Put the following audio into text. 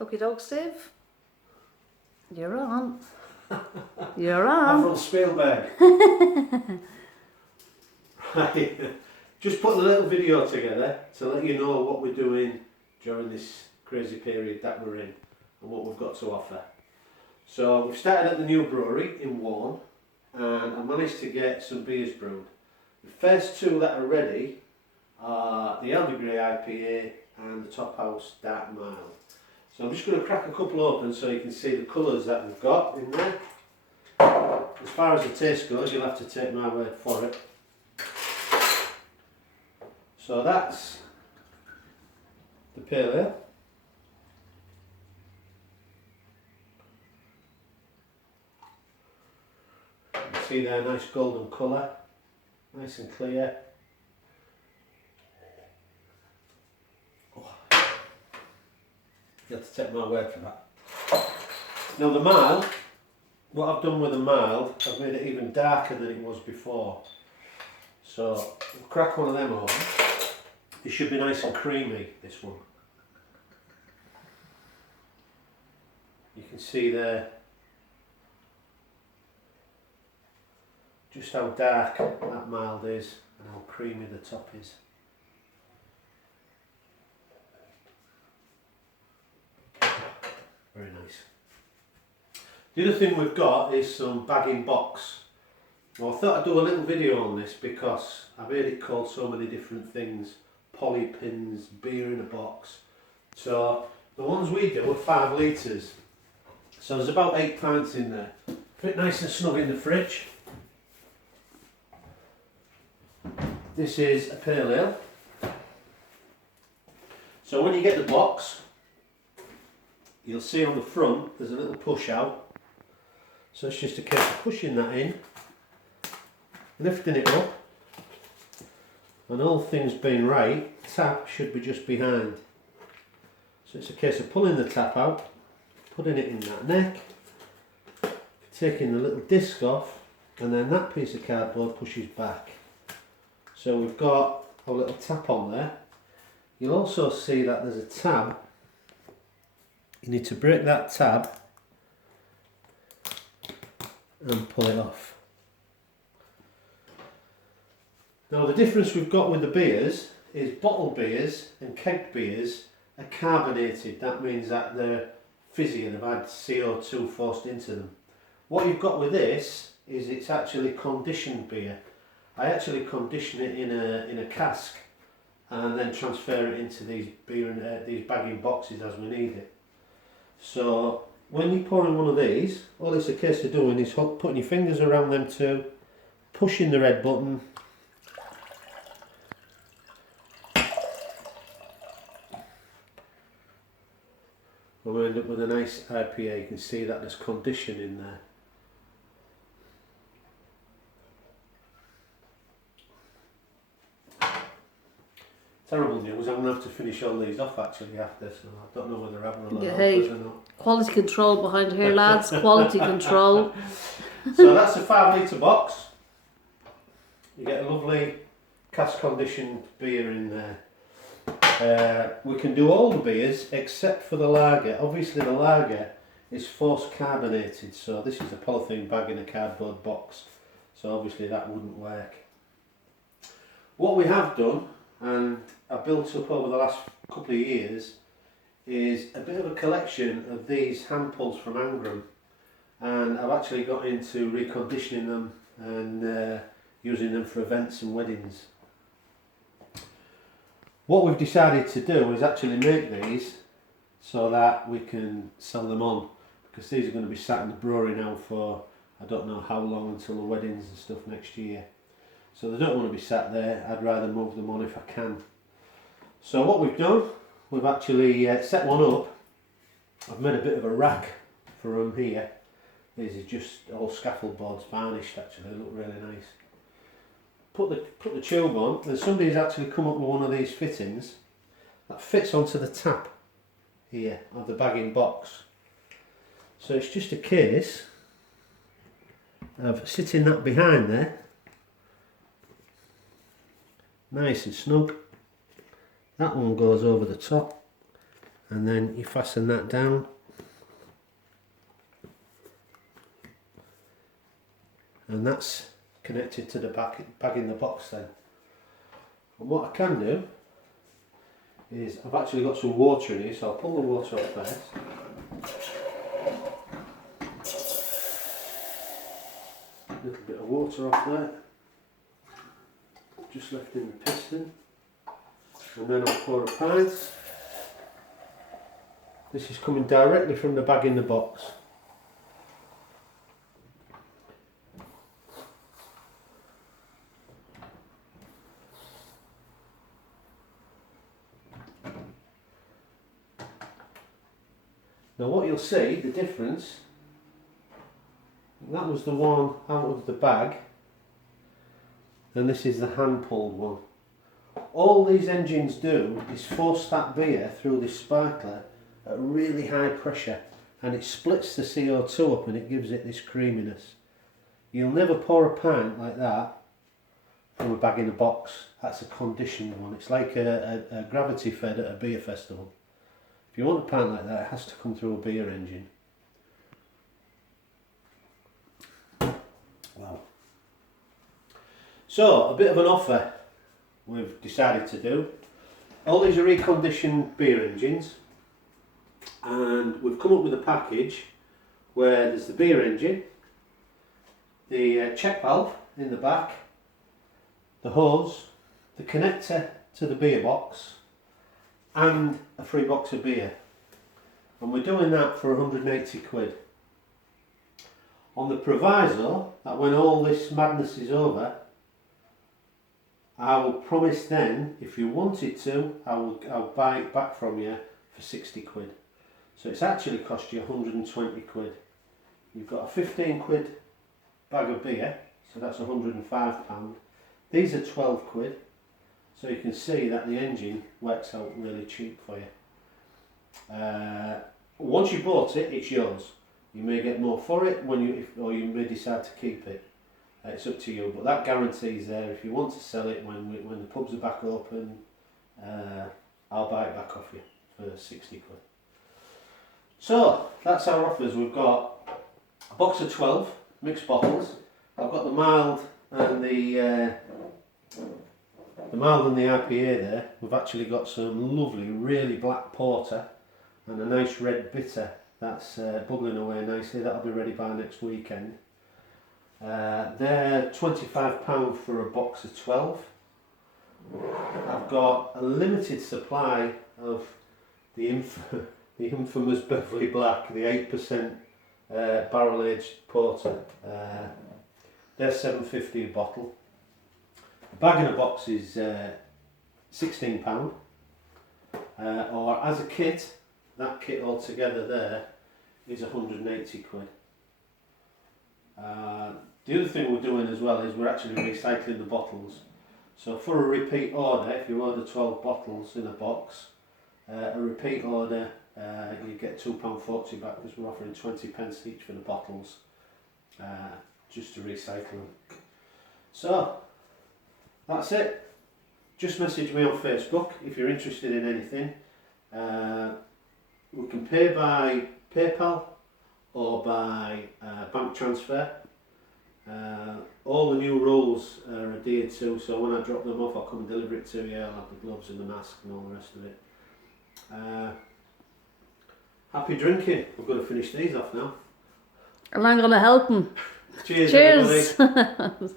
Okay, dog, Steve. You're on. You're on. Avril Spielberg. Right. Just putting a little video together to let you know what we're doing during this crazy period that we're in and what we've got to offer. So we've started at the new brewery in Warne and I managed to get some beers brewed. The first two that are ready are the Elder Grey IPA and the Top House Dark Mild. So I'm just going to crack a couple open so you can see the colours that we've got in there. As far as the taste goes, you'll have to take my word for it. So that's the pale ale. You can see there, nice golden colour, nice and clear. You have to take my word for that. Now the mild, what I've done with the mild, I've made it even darker than it was before. So we'll crack one of them open. It should be nice and creamy, this one. You can see there just how dark that mild is and how creamy the top is. Very nice. The other thing we've got is some bag-in-box. Well, I thought I'd do a little video on this because I've heard it called so many different things. Poly pins, beer in a box. So the ones we do are 5 litres. So there's about 8 pints in there. Fit nice and snug in the fridge. This is a pale ale. So when you get the box, you'll see on the front there's a little push out. So it's just a case of pushing that in, lifting it up, and all things being right, the tap should be just behind. So it's a case of pulling the tap out, putting it in that neck, taking the little disc off, and then that piece of cardboard pushes back. So we've got a little tap on there. You'll also see that there's a tab. You need to break that tab and pull it off. Now the difference we've got with the beers is bottled beers and keg beers are carbonated. That means that they're fizzy and have had CO2 forced into them. What you've got with this is it's actually conditioned beer. I actually condition it in a cask and then transfer it into these beer and these bagging boxes as we need it. So when you pour in one of these, all it's a case of doing is putting your fingers around them two, pushing the red button, and we end up with a nice IPA. You can see that there's condition in there. Terrible news, I'm going to have to finish all these off actually after, so I don't know whether Avril will help us or not. Quality control behind here, lads. Quality control. So that's a 5 litre box. You get a lovely cask conditioned beer in there. We can do all the beers except for the lager. Obviously the lager is forced carbonated, so this is a polythene bag in a cardboard box, so obviously that wouldn't work. What we have done, and I built up over the last couple of years, is a bit of a collection of these hand pulls from Angram, and I've actually got into reconditioning them and using them for events and weddings. What we've decided to do is actually make these so that we can sell them on, because these are going to be sat in the brewery now for I don't know how long, until the weddings and stuff next year. So they don't want to be sat there. I'd rather move them on if I can. So what we've done, we've actually set one up. I've made a bit of a rack for them here. These is just all scaffold boards varnished actually, they look really nice. Put the tube on, and somebody's actually come up with one of these fittings that fits onto the tap here of the bagging box. So it's just a case of sitting that behind there, nice and snug. That one goes over the top, and then you fasten that down. And that's connected to the bag in the box then. And what I can do is, I've actually got some water in here, so I'll pull the water off first. A little bit of water off there, just left in the piston, and then I'll pour a pint. This is coming directly from the bag in the box. Now what you'll see, the difference, that was the one out of the bag, and this is the hand pulled one. All these engines do is force that beer through this sparkler at really high pressure, and it splits the CO2 up and it gives it this creaminess. You'll never pour a pint like that from a bag in a box. That's a conditioned one. It's like a gravity fed at a beer festival. If you want a pint like that, it has to come through a beer engine. Wow. So, a bit of an offer we've decided to do. All these are reconditioned beer engines, and we've come up with a package where there's the beer engine, the check valve in the back, the hose, the connector to the beer box, and a free box of beer. And we're doing that for 180 quid. On the proviso that when all this madness is over, I will promise then, if you wanted to, I'll buy it back from you for 60 quid. So it's actually cost you 120 quid. You've got a 15 quid bag of beer, so that's 105 pound. These are 12 quid. So you can see that the engine works out really cheap for you. Once you bought it, it's yours. You may get more for it or you may decide to keep it. It's up to you, but that guarantee is there. If you want to sell it when the pubs are back open, I'll buy it back off you for 60 quid. So that's our offers. We've got a box of 12 mixed bottles. I've got the mild and the IPA there. We've actually got some lovely, really black porter and a nice red bitter that's bubbling away nicely. That'll be ready by next weekend. They're £25 for a box of 12. I've got a limited supply of the infamous Beverly Black, the 8% barrel aged porter. They're £7.50 a bottle. A bag in a box is £16, or as a kit, that kit altogether there is 180 quid. The other thing we're doing as well is we're actually recycling the bottles. So for a repeat order, if you order 12 bottles in a box, a repeat order, you get £2.40 back because we're offering 20p each for the bottles, just to recycle them. So that's it. Just message me on Facebook if you're interested in anything. We can pay by PayPal or by bank transfer. All the new rules are adhered to, so when I drop them off I'll come and deliver it to you. I'll have the gloves and the mask and all the rest of it. Happy drinking. We're going to finish these off now. And I'm going to help him. Cheers. Cheers. Everybody.